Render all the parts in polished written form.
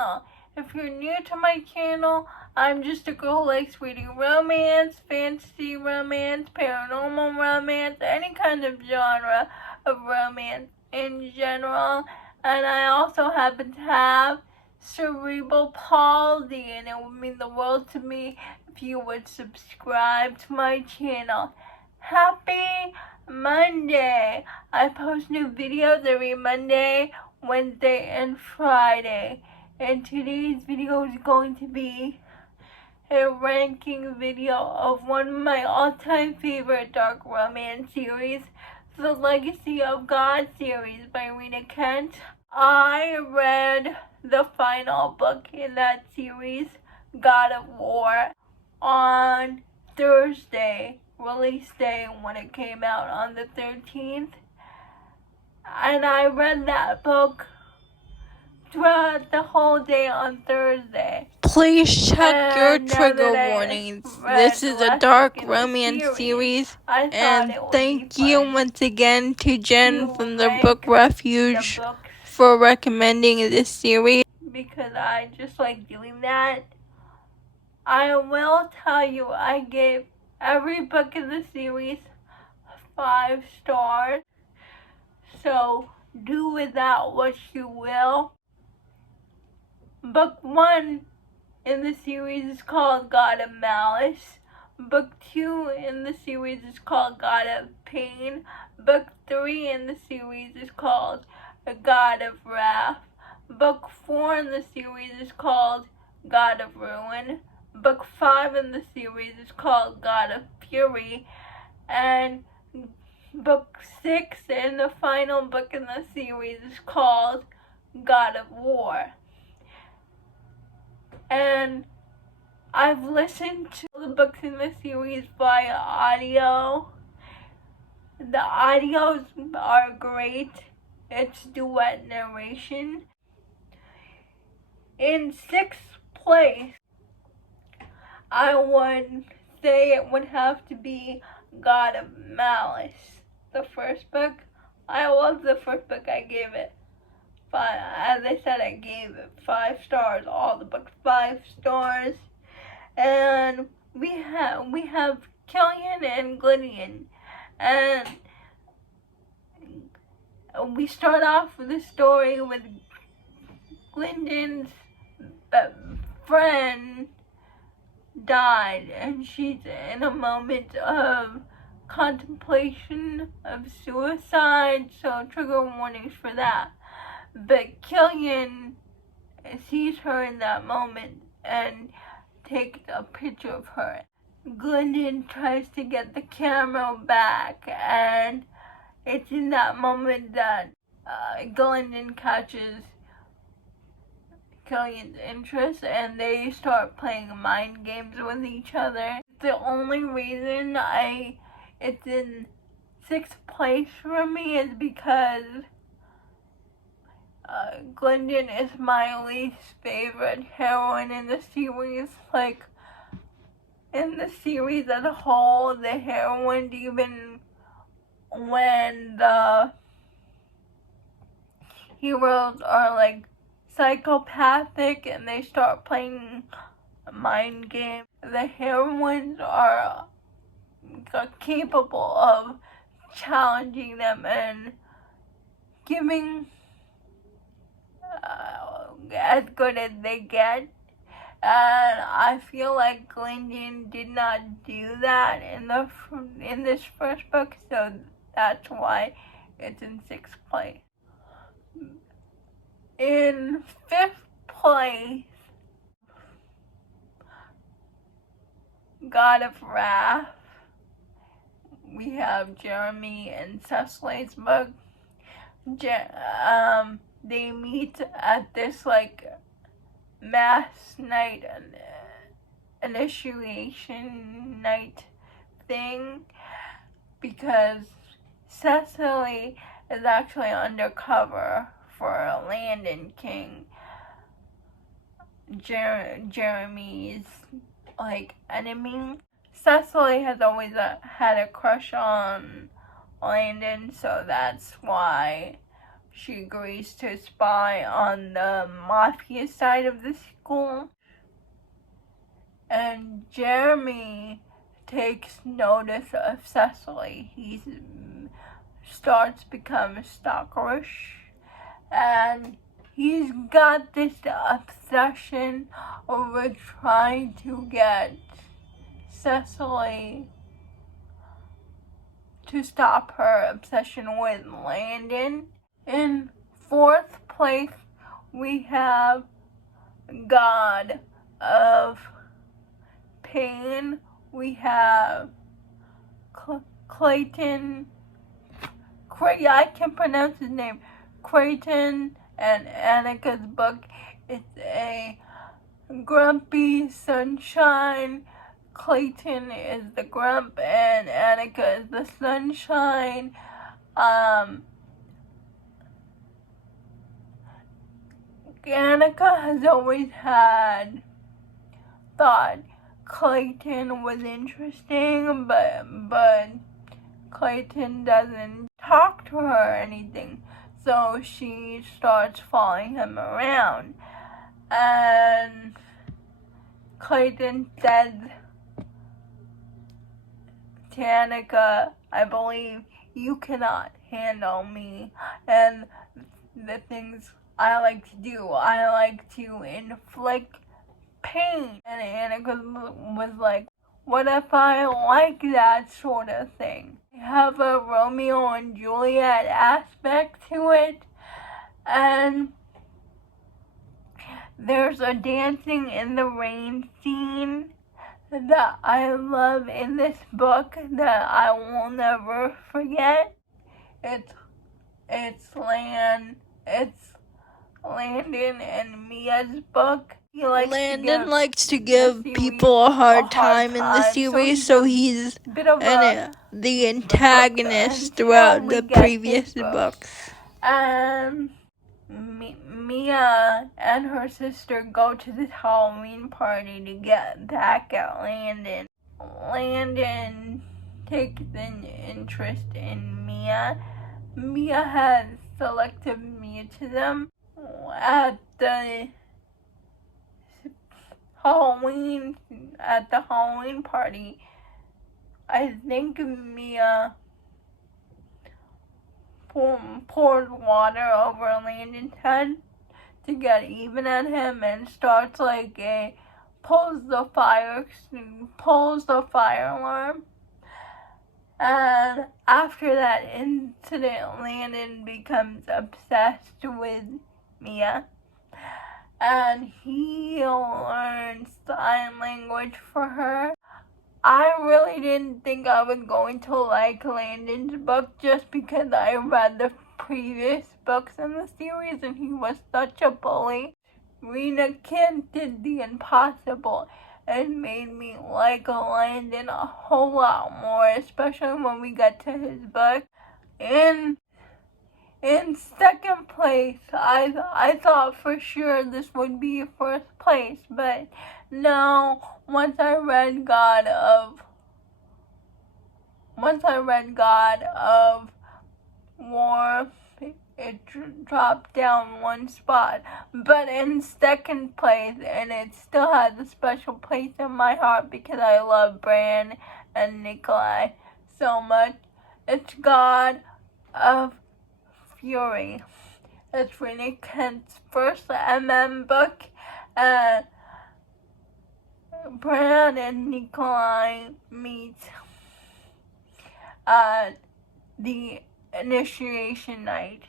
channel. If you're new to my channel, I'm just a girl who likes reading romance, fantasy romance, paranormal romance, any kind of genre of romance in general. And I also happen to have cerebral palsy, and it would mean the world to me if you would subscribe to my channel. Happy Monday! I post new videos every Monday, Wednesday, and Friday. And today's video is going to be a ranking video of one of my all-time favorite dark romance series, the Legacy of God series by Rina Kent. I read the final book in that series, God of War, on Thursday, release day, when it came out on the 13th. And I read that book throughout the whole day on Thursday. Please check your And trigger warnings. This is a dark romance series. And thank you once again to Jen from the Book Refuge for recommending this series. Because I just like doing that. I will tell you, I gave every book in the series 5 stars. So do with that what you will. Book 1 in the series is called God of Malice. Book 2 in the series is called God of Pain. Book 3 in the series is called God of Wrath. Book 4 in the series is called God of Ruin. Book 5 in the series is called God of Fury. And Book 6 and the final book in the series is called God of War. And I've listened to the books in the series via audio. The audios are great. It's duet narration. In 6th place, I would say it would have to be God of Malice, the first book. I love the first book. I gave it 5. As I said, I gave it 5 stars. All the books 5 stars. And we have Killian and Gwydion, and we start off with the story with Gwydion's friend died, and she's in a moment of contemplation of suicide, so trigger warnings for that. But Killian sees her in that moment and takes a picture of her. Gwydion tries to get the camera back, and it's in that moment that Gwydion catches Killian's interest, and they start playing mind games with each other. The only reason it's in 6th place for me is because Gwydion is my least favorite heroine in the series. Like, in the series as a whole, the heroine, even when the heroes are like psychopathic and they start playing mind games, the heroines are capable of challenging them and giving as good as they get. And I feel like Gwydion did not do that in this first book, so that's why it's in 6th place. In 5th place, God of Wrath. We have Jeremy and Cecily's book. They meet at this like mass night, initiation night thing, because Cecily is actually undercover for Landon King, Jeremy's like enemy. Cecily has always had a crush on Landon, so that's why she agrees to spy on the mafia side of the school. And Jeremy takes notice of Cecily. He starts becoming stalkerish, and he's got this obsession over trying to get Cecily to stop her obsession with Landon. In fourth place, we have God of Pain. We have Clayton. I can pronounce his name. Creighton and Annika's book. It's a grumpy sunshine. Clayton is the grump and Annika is the sunshine. Annika has always thought Clayton was interesting, but Clayton doesn't talk to her or anything, so she starts following him around. And Clayton says to Annika, I believe you cannot handle me, and the things I like to do, I like to inflict pain. And Annika was like, what if I like that sort of thing? Have a Romeo and Juliet aspect to it, and there's a dancing in the rain scene that I love in this book that I will never forget. It's Landon and Mia's book. Landon likes to give people a hard time in the series, so he's the antagonist throughout the previous books. Mia and her sister go to this Halloween party to get back at Landon. Landon takes an interest in Mia. Mia has selective mutism. At the Halloween party, I think Mia poured water over Landon's head to get even at him and starts pulls the fire alarm. And after that incident, Landon becomes obsessed with Mia, and he learns sign language for her. I really didn't think I was going to like Landon's book just because I read the previous books in the series and he was such a bully. Rina Kent did the impossible and made me like Landon a whole lot more, especially when we got to his book. In second place, I thought for sure this would be first place, but no, once I read God of War, it dropped down one spot. But in second place, and it still has a special place in my heart because I love Bran and Nikolai so much, it's God of Fury. It's Rina Kent's first book, and Bran and Nikolai meet at the initiation night,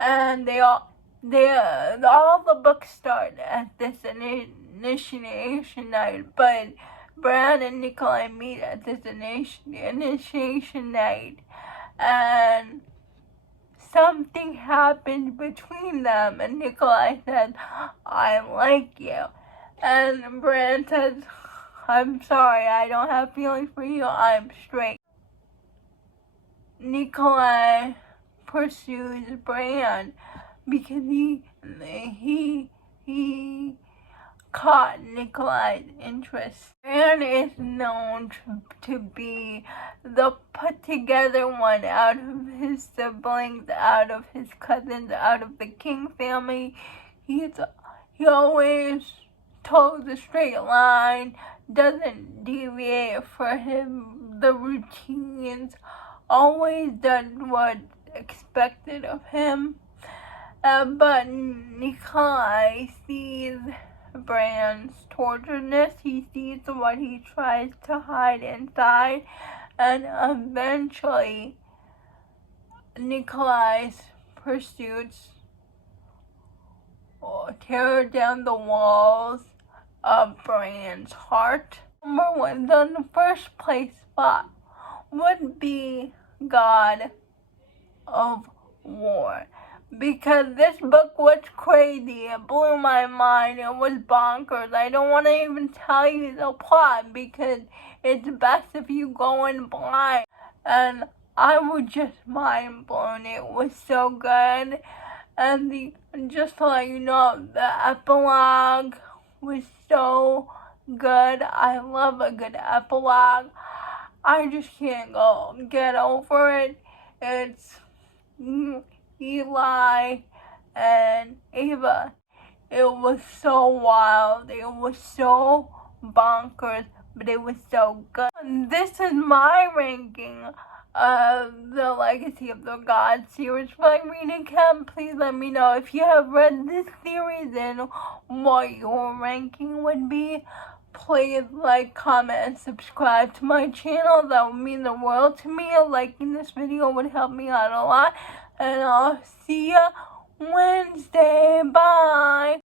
and all the books start at this initiation night, but Bran and Nikolai meet at this initiation night, and something happened between them, and Nikolai said, I like you. And Bran says, I'm sorry, I don't have feelings for you, I'm straight. Nikolai pursues Bran because he caught Nikolai's interest. Bran is known to be the put-together one out of his siblings, out of his cousins, out of the King family. He always toes a straight line, doesn't deviate from the routines, always does what's expected of him. But Nikolai sees Bran's torturedness, he sees what he tries to hide inside, and eventually Nikolai's pursuits tear down the walls of Bran's heart. Number one, the first place spot would be God of War, because this book was crazy. It blew my mind. It was bonkers. I don't want to even tell you the plot because it's best if you go in blind. And I was just mind blown. It was so good. And just to let you know, the epilogue was so good. I love a good epilogue. I just can't get over it. It's Eli and Ava. It was so wild. It was so bonkers, but it was so good. This is my ranking of the Legacy of the Gods series by Rina Kent. Please let me know if you have read this series and what your ranking would be. Please like, comment, and subscribe to my channel. That would mean the world to me. Liking this video would help me out a lot. And I'll see ya Wednesday. Bye.